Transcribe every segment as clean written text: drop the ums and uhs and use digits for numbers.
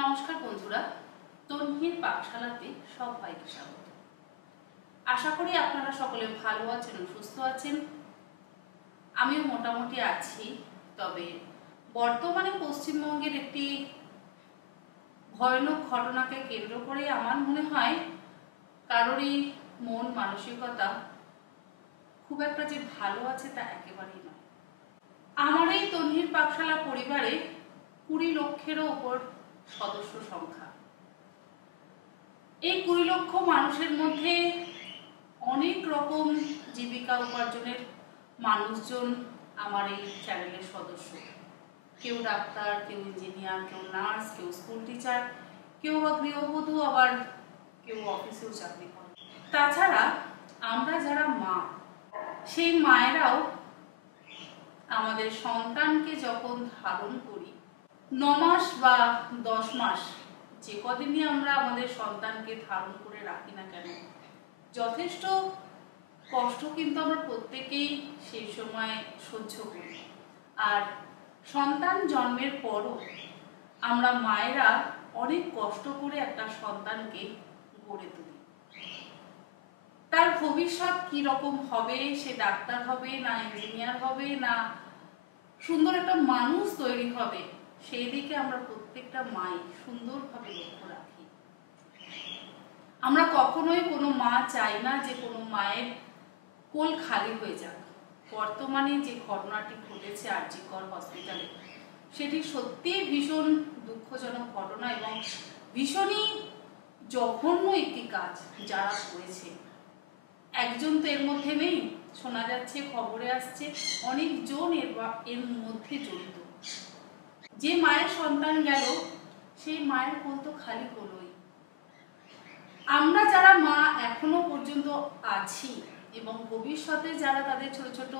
নমস্কার বন্ধুরা, তন্বীর পাঠশালাতে সবাইকে স্বাগত। আশা করি আপনারা সকলে ভালো আছেন ও সুস্থ আছেন। আমিও মোটামুটি আছি। তবে বর্তমানে পশ্চিমবঙ্গের একটি ভয়ানক ঘটনাকে কেন্দ্র করে আমার মনে হয় কারোরই মন মানসিকতা খুব একটা যে ভালো আছে তা একেবারেই নয়। আমার এই তন্বীর পাঠশালা পরিবারে 20 লক্ষেরও ওপর সদস্য সংখ্যা। এই 20 লক্ষ মানুষের মধ্যে অনেক রকম জীবিকা উপার্জনের মানুষজন আমার এই চ্যানেলের সদস্য। কেউ ডাক্তার, কেউ ইঞ্জিনিয়ার, কেউ নার্স, কেউ স্কুল টিচার, কেউ বা গৃহবধূ, আবার কেউ অফিসেও চাকরি করে। তাছাড়া আমরা যারা মা, সেই মায়েরাও আমাদের সন্তানকে যখন ধারণ করি 9 মাস বা 10 মাস, যে কদিনই আমরা আমাদের সন্তানকে ধারণ করে রাখি না কেন, যথেষ্ট কষ্ট কিন্তু আমরা প্রত্যেকেই সেই সময় সহ্য করি। আর সন্তান জন্মের পরও আমরা মায়েরা অনেক কষ্ট করে একটা সন্তানকে গড়ে তুলি। তার ভবিষ্যৎ কি রকম হবে, সে ডাক্তার হবে না ইঞ্জিনিয়ার হবে না সুন্দর একটা মানুষ তৈরি হবে, সেই দিকে আমরা প্রত্যেকটা মাই সুন্দরভাবে লক্ষ্য রাখি। আমরা কখনোই কোনো মা চাই না যে কোনো মায়ের কোল খালি হয়ে যাক। বর্তমানে যে ঘটনাটি ঘটেছে আরজিকর হসপিটালে, সেটি সত্যিই ভীষণ দুঃখজনক ঘটনা এবং ভীষণই জঘন্য একটি কাজ যারা করেছে। একজন তো এর মধ্যে নেই, শোনা যাচ্ছে, খবরে আসছে অনেকজন এর মধ্যে জড়িত। যে মায়ের সন্তান গেল, সেই মায়ের কোল তো খালি হলোই। আমরা যারা মা এখনো পর্যন্ত আছি এবং ভবিষ্যতে যারা তাদের ছোট ছোট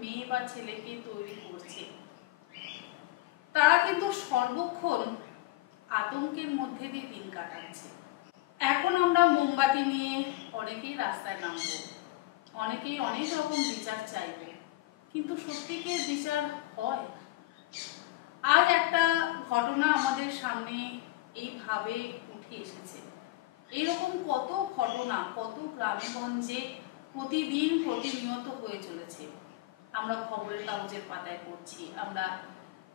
মেয়ে বা ছেলেকে তৈরি করছে, তারা কিন্তু সর্বক্ষণ আতঙ্কের মধ্যে দিয়ে দিন কাটাচ্ছে। এখন আমরা মোমবাতি নিয়ে অনেকেই রাস্তায় নামবো, অনেকেই অনেক রকম বিচার চাইবে, কিন্তু সত্যিকার বিচার হয়? আজ একটা ঘটনা আমাদের সামনে এইভাবে উঠে এসেছে। এরকম কত ঘটনা কত গ্রামে গঞ্জে প্রতিদিন প্রতিনিয়ত হয়ে চলেছে। আমরা খবরের কাগজের পাতায় পড়ছি, আমরা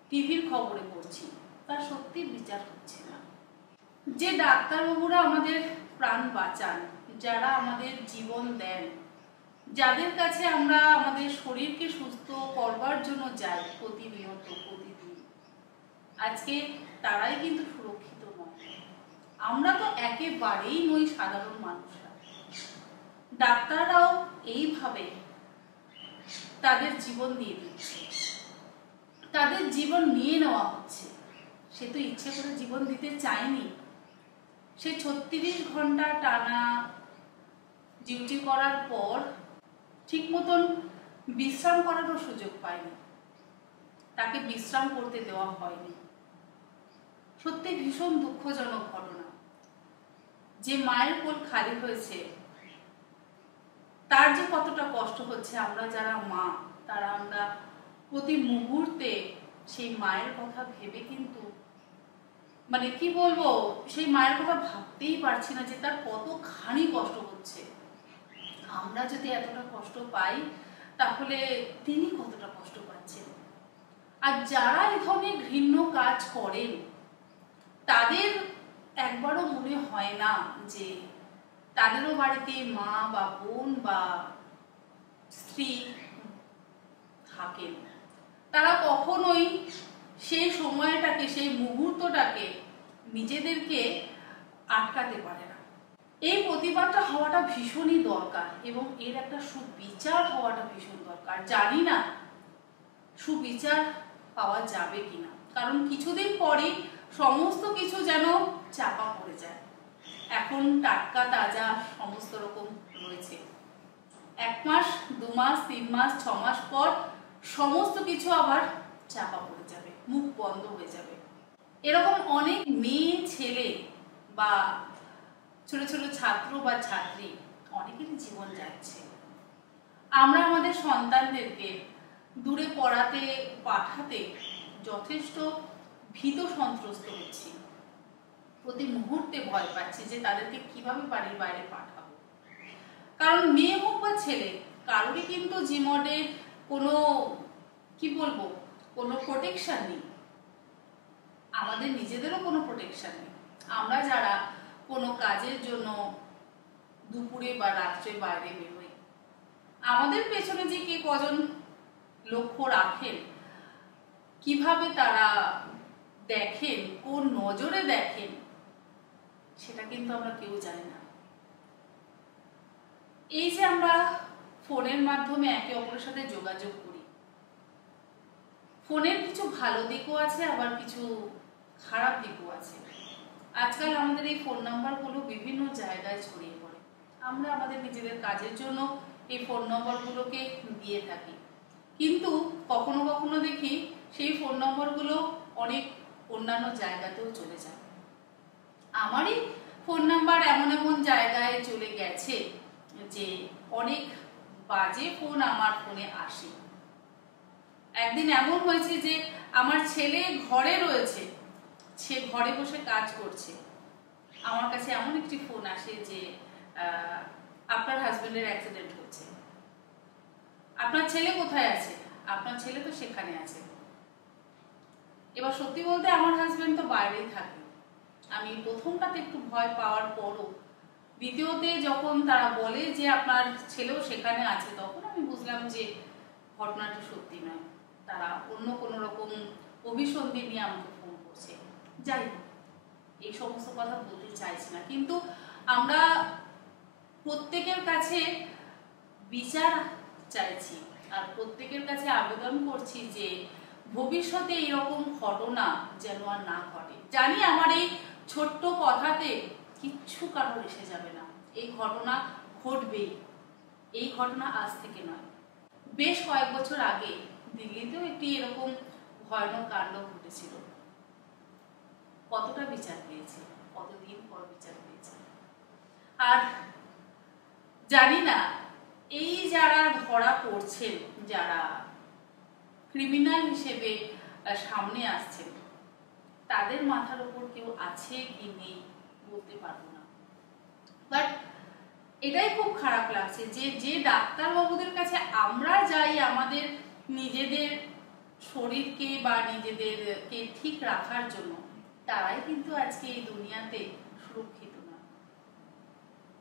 টিভির খবরে পড়ছি, তার সত্যি বিচার হচ্ছে না। যে ডাক্তারবাবুরা আমাদের প্রাণ বাঁচান, যারা আমাদের জীবন দেন, যাদের কাছে আমরা আমাদের শরীরকে সুস্থ করবার জন্য যাই প্রতিনিয়ত প্রতিদিন, আজকে তারাই কিন্তু সুরক্ষিত নয়। আমরা তো একেবারেই নই সাধারণ মানুষরা। ডাক্তাররাও এইভাবে তাদের জীবন দিয়ে দিচ্ছে, তাদের জীবন নিয়ে নেওয়া হচ্ছে। সে তো ইচ্ছে করে জীবন দিতে চায়নি। সে 36 ঘন্টা টানা ডিউটি করার পর ঠিক মতন বিশ্রাম করারও সুযোগ পায়নি, তাকে বিশ্রাম করতে দেওয়া হয়নি। সত্যি ভীষণ দুঃখজনক ঘটনা। যে মায়ের কোল খালি হয়েছে, তার যে কতটা কষ্ট হচ্ছে, আমরা যারা মা তারা আমরা প্রতি মুহূর্তে সেই মায়ের কথা ভেবে কিন্তু মানে কি বলবো, সেই মায়ের কথা ভাবতেই পারছি না যে তার কতখানি কষ্ট হচ্ছে। আমরা যদি এতটা কষ্ট পাই, তাহলে তিনি কতটা কষ্ট পাচ্ছেন। আর যারা এই ধরনের ঘৃণ্য কাজ করেন, তাদের একবারও মনে হয় না যে তাদেরও বাড়িতে মা বা বোন বা স্ত্রী থাকেন। তারা কখনোই সেই সময়টাকে, সেই মুহূর্তটাকে নিজেদেরকে আটকাতে পারে না। এই প্রতিবাদটা হওয়াটা ভীষণই দরকার এবং এর একটা সুবিচার হওয়াটা ভীষণ দরকার। জানি না সুবিচার পাওয়া যাবে কিনা, কারণ কিছুদিন পরে সমস্ত কিছু যেন চাপা পড়ে যায়। এখন টাটকা তাজা সমস্ত রকম রয়েছে। 1 মাস 2 মাস 3 মাস 6 মাস পর সমস্ত কিছু আবার চাপা পড়ে যাবে, মুখ বন্ধ হয়ে যাবে। এরকম অনেক মেয়ে ছেলে বা ছোট ছোট ছাত্র বা ছাত্রী অনেকেরই জীবন যাচ্ছে। আমরা আমাদের সন্তানদেরকে দূরে পড়াতে পাঠাতে যথেষ্ট ভীত সন্ত্রস্ত হচ্ছি। প্রতি মুহূর্তে ভয় পাচ্ছি যে তাদেরকে কিভাবে বাড়ির বাইরে পাঠাবো। কারণ মেয়ে হোক বা ছেলে, কারোরই কিন্তু জিমডে কোনো কি বলবো কোনো প্রোটেকশন নেই, আমাদের নিজেদেরও কোনো প্রোটেকশন নেই। আমরা যারা কোনো কাজের জন্য দুপুরে বা রাত্রে বাইরে বেরোই, আমাদের পেছনে যে কে কজন লক্ষ্য রাখেন, কিভাবে তারা দেখেন, কোন নজরে দেখেন, সেটা কিন্তু আমরা কেউ জানি না। এই যে আমরা ফোনের মাধ্যমে একে অপরের সাথে যোগাযোগ করি, ফোনের কিছু ভালো দিকও আছে, আবার কিছু খারাপ দিকও আছে। আজকাল আমাদের এই ফোন নাম্বারগুলো বিভিন্ন জায়গায় ছড়িয়ে পড়ে, আমরা আমাদের নিজেদের কাজের জন্য এই ফোন নম্বরগুলোকে দিয়ে থাকি, কিন্তু কখনো কখনো দেখি সেই ফোন নম্বরগুলো অনেক অন্যান্য জায়গাতেও চলে যায়। আমারই ফোন নাম্বার এমন এমন জায়গায় চলে গেছে যে অনেক বাজে ফোন আমার ফোনে আসে। একদিন এমন হয়েছে যে আমার ছেলে ঘরে রয়েছে, সে ঘরে বসে কাজ করছে, আমার কাছে এমন একটি ফোন আসে যে আপনার হাজবেন্ডের অ্যাক্সিডেন্ট হয়েছে, আপনার ছেলে কোথায় আছে, আপনার ছেলে তো সেখানে আছে। এবার সত্যি বলতে আমার হাজবেন্ড তো বাইরেই থাকে। আমি প্রথমটাতে একটু ভয় পাওয়ার পরও দ্বিতীয়তে যখন তারা বলে যে আপনার ছেলেও সেখানে আছে, তখন আমি বুঝলাম যে ঘটনাটি সত্যি নয়, তারা অন্য কোনো রকম অভিসন্ধি নিয়ে আমাকে ফোন করছে। যাই হোক, এই সমস্ত কথা বলতে চাইছি না, কিন্তু আমরা প্রত্যেকের কাছে বিচার চাইছি আর প্রত্যেকের কাছে আবেদন করছি যে ভবিষ্যতে এরকম ঘটনা যেন আর না ঘটে। জানি আমার এই ছোট্ট কথাতে কিচ্ছু কারোর এসে যাবে না, এই ঘটনা ঘটবেই, এই ঘটনা আজ থেকে নয়। বেশ কয়েক বছর আগে দিল্লিতেও একটি এরকম ভয়ানক কাণ্ড ঘটেছিল। কতটা বিচার পেয়েছে, কতদিন পর বিচার পেয়েছে। আর জানি না এই যারা ধরা পড়ছেন, যারা ক্রিমিনাল হিসেবে সামনে আসছেন, তাদের মাথার উপর কেউ আছে কি নেই বলতে পারবো না। বাট এটাই খুব খারাপ লাগছে যে যে ডাক্তারবাবুদের কাছে আমরা যাই আমাদের নিজেদের শরীরকে বা নিজেদেরকে ঠিক রাখার জন্য, তারাই কিন্তু আজকে এই দুনিয়াতে সুরক্ষিত না।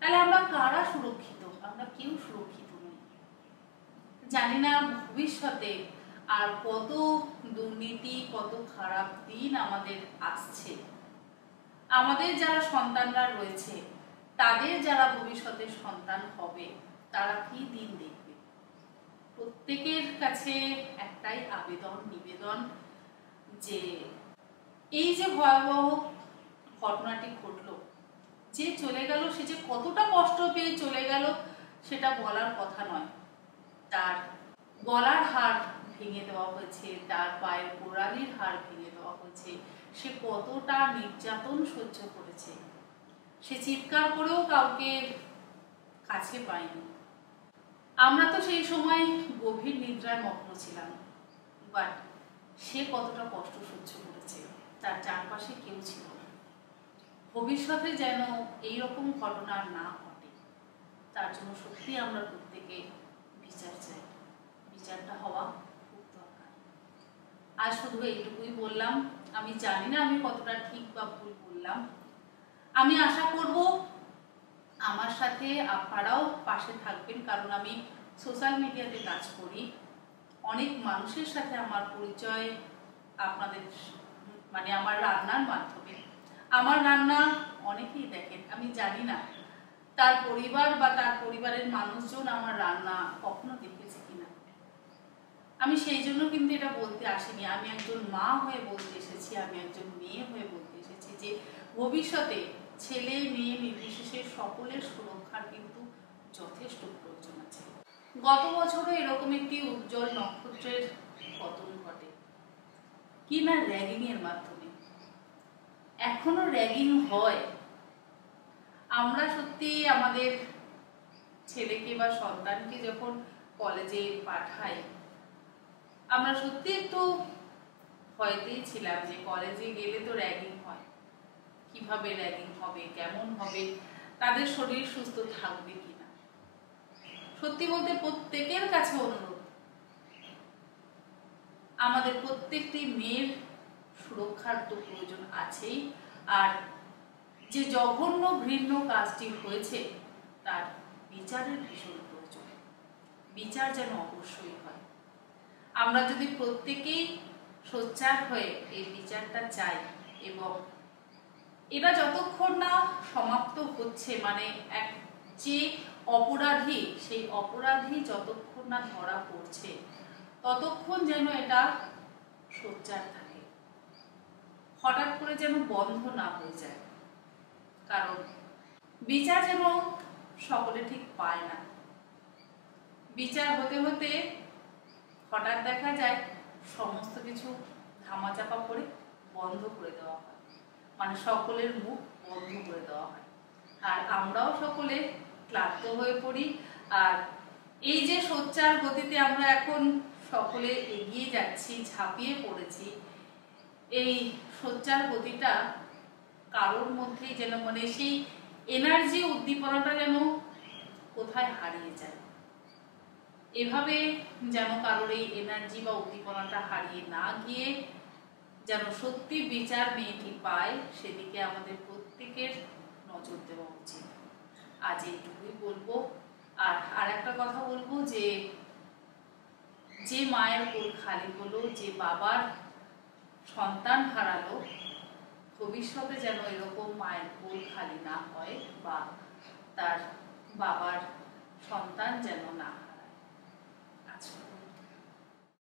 তাহলে আমরা কারা সুরক্ষিত? আমরা কেউ সুরক্ষিত নই। জানি না ভবিষ্যতে আর কত দুর্নীতি, কত খারাপ দিন আমাদের আসছে। আমাদের যারা সন্তানরা রয়েছে, তাদের যারা ভবিষ্যতে সন্তান হবে, তারা কি দিন দেখবে? প্রত্যেকের কাছে একটাই আবেদন, নিবেদন যে এই যে ভয়াবহ ঘটনাটি ঘটলো, যে চলে গেল সে যে কতটা কষ্ট পেয়ে চলে গেল সেটা বলার কথা নয়। তার গলার হাড় ভেঙে দেওয়া হয়েছে, তার পায়ের গোড়ালির হাড় ভেঙে দেওয়া হয়েছে, সে কতটা নির্যাতন সহ্য করেছে, সে চিৎকার করেও কাউকে কাছে পায়নি। আমরা তো সেই সময় গভীর নিদ্রায় মগ্ন ছিলাম, বাট সে কতটা কষ্ট সহ্য করেছে, তার চারপাশে কেউ ছিল না। ভবিষ্যতে যেন এইরকম ঘটনা না ঘটে, তার জন্য সত্যি আমরা প্রত্যেকে বিচার চাই, বিচারটা হওয়া খুব দরকার। আজ শুধু এইটুকুই বললাম, আমি জানি না আমি কতটা ঠিক বা ভুল বললাম। আমি আশা করব আমার সাথে আপনারাও পাশে থাকবেন, কারণ আমি সোশ্যাল মিডিয়াতে কাজ করি, অনেক মানুষের সাথে আমার পরিচয় আপনাদের মানে আমার রান্নার মাধ্যমে। আমার রান্না অনেকেই দেখেন, আমি জানি না তার পরিবার বা তার পরিবারের মানুষজন আমার রান্না কখনো দেখেছে কিনা। আমি সেই জন্য কিন্তু এটা বলতে আসিনি, আমি একজন মা হয়ে বলতে এসেছি, আমি একজন মেয়ে হয়ে বলতে এসেছি যে ভবিষ্যতে ছেলে মেয়ে নির্বিশেষে সকলের সুরক্ষার কিন্তু যথেষ্ট প্রয়োজন আছে। গত বছরও এরকম একটি উজ্জ্বল নক্ষত্রের পতন ঘটে, কি না র্যাগিং এর মাধ্যমে। এখনো র্যাগিং হয়। আমরা সত্যি আমাদের ছেলেকে বা সন্তানকে যখন কলেজে পাঠাই, আমরা সত্যি একটু ভয়তেই ছিলাম যে কলেজে গেলে তো র্যাগিং হয়, কিভাবে র্যাগিং হবে, কেমন হবে, তাদের শরীর সুস্থ থাকবে কিনা। সত্যি বলতে প্রত্যেকের কাছে অনুরোধ, আমাদের প্রত্যেকটি মেয়ের সুরক্ষার তো প্রয়োজন আছেই, আর যে জঘন্য ঘৃণ্য কাজটি হয়েছে তার বিচারের ভীষণ প্রয়োজন। বিচার যেন অবশ্যই হয়। আমরা যদি প্রত্যেকেই সোচ্চার হয়ে এই বিচারটা চাই, এবং এটা যতক্ষণ না সমাপ্ত হচ্ছে, মানে এক যে অপরাধী, সেই অপরাধী যতক্ষণ না ধরা পড়ছে, ততক্ষণ যেন এটা সোচ্চার থাকে, হঠাৎ করে যেন বন্ধ না হয়ে যায়। কারণ বিচার যেন সকলে ঠিক পায় না। বিচার হতে হতে হঠাৎ দেখা যায় সমস্ত কিছু ধামাচাপা করে বন্ধ করে দেওয়া হয়, মানে সকলের মুখ বন্ধ করে দেওয়া হয়, আর আমরাও সকলে ক্লান্ত হয়ে পড়ি। আর এই যে সোচ্চার গতিতে আমরা এখন সকলে এগিয়ে যাচ্ছি, ঝাঁপিয়ে পড়েছি, এই সোচ্চার গতিটা কারোর মধ্যেই যেন মানে সেই এনার্জি, উদ্দীপনাটা যেন কোথায় হারিয়ে যায়। এভাবে যেন কারোর এই এনার্জি বা উদ্দীপনাটা হারিয়ে না গিয়ে যেন সত্যি বিচার মেয়েটি পায়, সেদিকে আমাদের প্রত্যেকের নজর দেওয়া উচিত। আজ এইটুকুই বলবো। আর একটা কথা বলবো, যে মায়ের কোল খালি হলো, যে বাবার সন্তান হারালো, ভবিষ্যতে যেন এরকম মায়ের কোল খালি না হয়, বা তার বাবার সন্তান যেন না হয়।